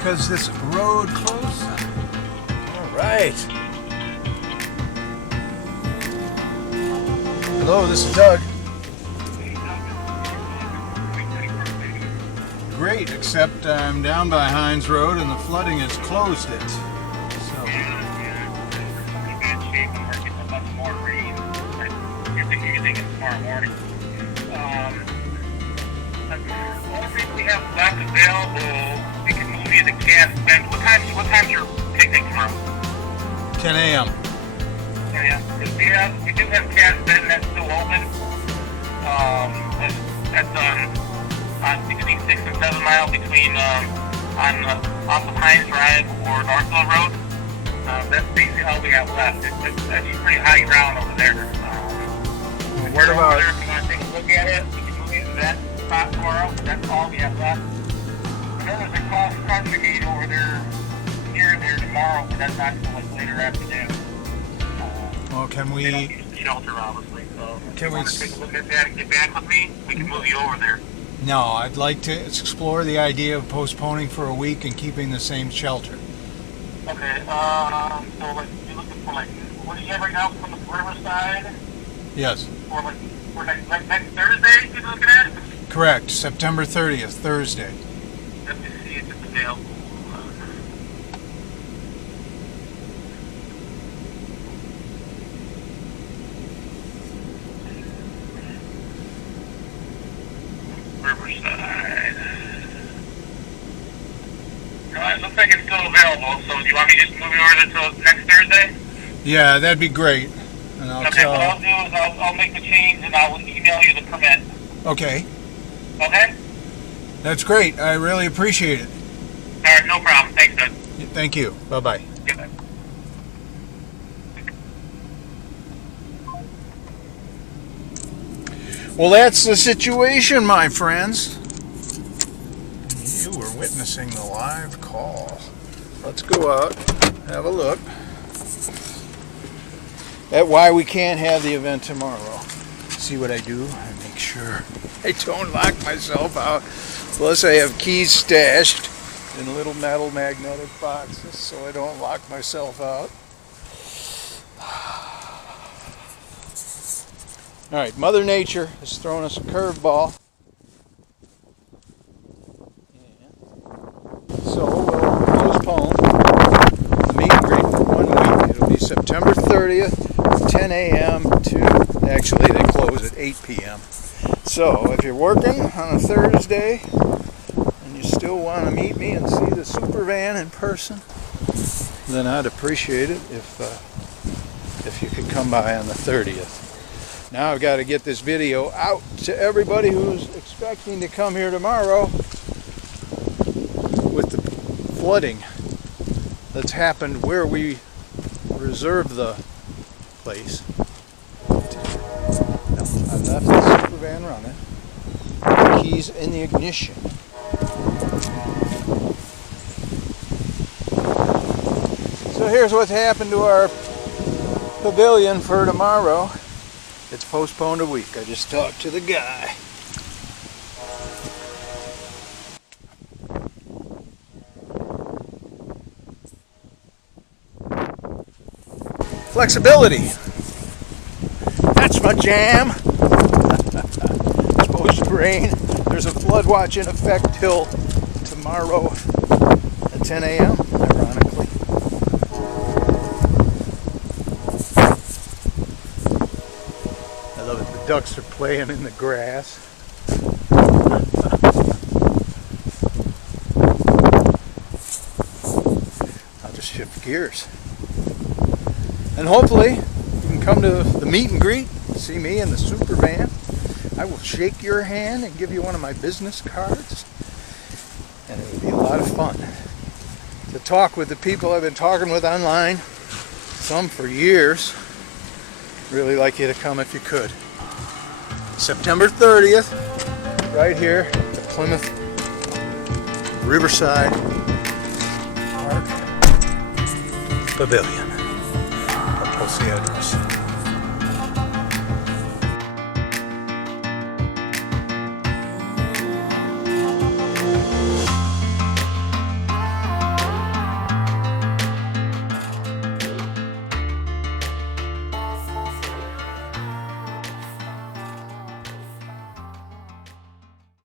because this road closed. All right. Hello, this is Doug. Great, except I'm down by Hines Road and the flooding has closed it. So. Tomorrow morning. The only thing we have left available, we can move you to Cass Bend. What time's your picnic tomorrow? 10 a.m. Yeah. We do have Cass Bend that's still open. That's on between 6 and 7 miles between off of Hines Drive or Northville Road. That's basically all we have left. It's actually pretty high ground over there. What about? If you want to take a look at it, we can move you to that spot tomorrow. That's all we have left. I know there's a cross country gate over there, here and there tomorrow, but that's not until like later afternoon. Well, can we? They don't use the shelter, obviously. So if Can you want to take a look at that and get back with me, we can move you over there. No, I'd like to explore the idea of postponing for a week and keeping the same shelter. Okay. So like you're looking for like what do you have right now from the Riverside? Yes. Or like next Thursday, you're looking at? Correct. September 30th, Thursday. Let me see if it's available. Riverside. No, it looks like it's still available. So do you want me to just move you over until next Thursday? Yeah, that'd be great. And I'll Okay, what I'll do is I'll make the change and I'll email you the permit. Okay. Okay? That's great. I really appreciate it. All right, no problem. Thanks, Doug. Thank you. Bye-bye. Goodbye. Well, that's the situation, my friends. You were witnessing the live call. Let's go out, have a look at why we can't have the event tomorrow. See what I do? I make sure I don't lock myself out. Plus, I have keys stashed in little metal magnetic boxes so I don't lock myself out. All right, Mother Nature has thrown us a curveball. So we'll postpone the meet and greet for 1 week. It'll be September 30th, 10 a.m. to, actually they close at 8 p.m. So if you're working on a Thursday and you still want to meet me and see the super van in person, then I'd appreciate it if you could come by on the 30th. Now I've got to get this video out to everybody who's expecting to come here tomorrow with the flooding that's happened where we reserved the place. No, I left the super van running. The keys in the ignition. So here's what's happened to our pavilion for tomorrow. It's postponed a week. I just talked to the guy. Flexibility. That's my jam. It's supposed to rain. There's a flood watch in effect till tomorrow at 10 a.m., ironically. I love it. The ducks are playing in the grass. I'll just shift gears. And hopefully you can come to the meet and greet, see me in the super van. I will shake your hand and give you one of my business cards. And it will be a lot of fun to talk with the people I've been talking with online, some for years. Really like you to come if you could. September 30th, right here at the Plymouth Riverside Park Pavilion. What's the address?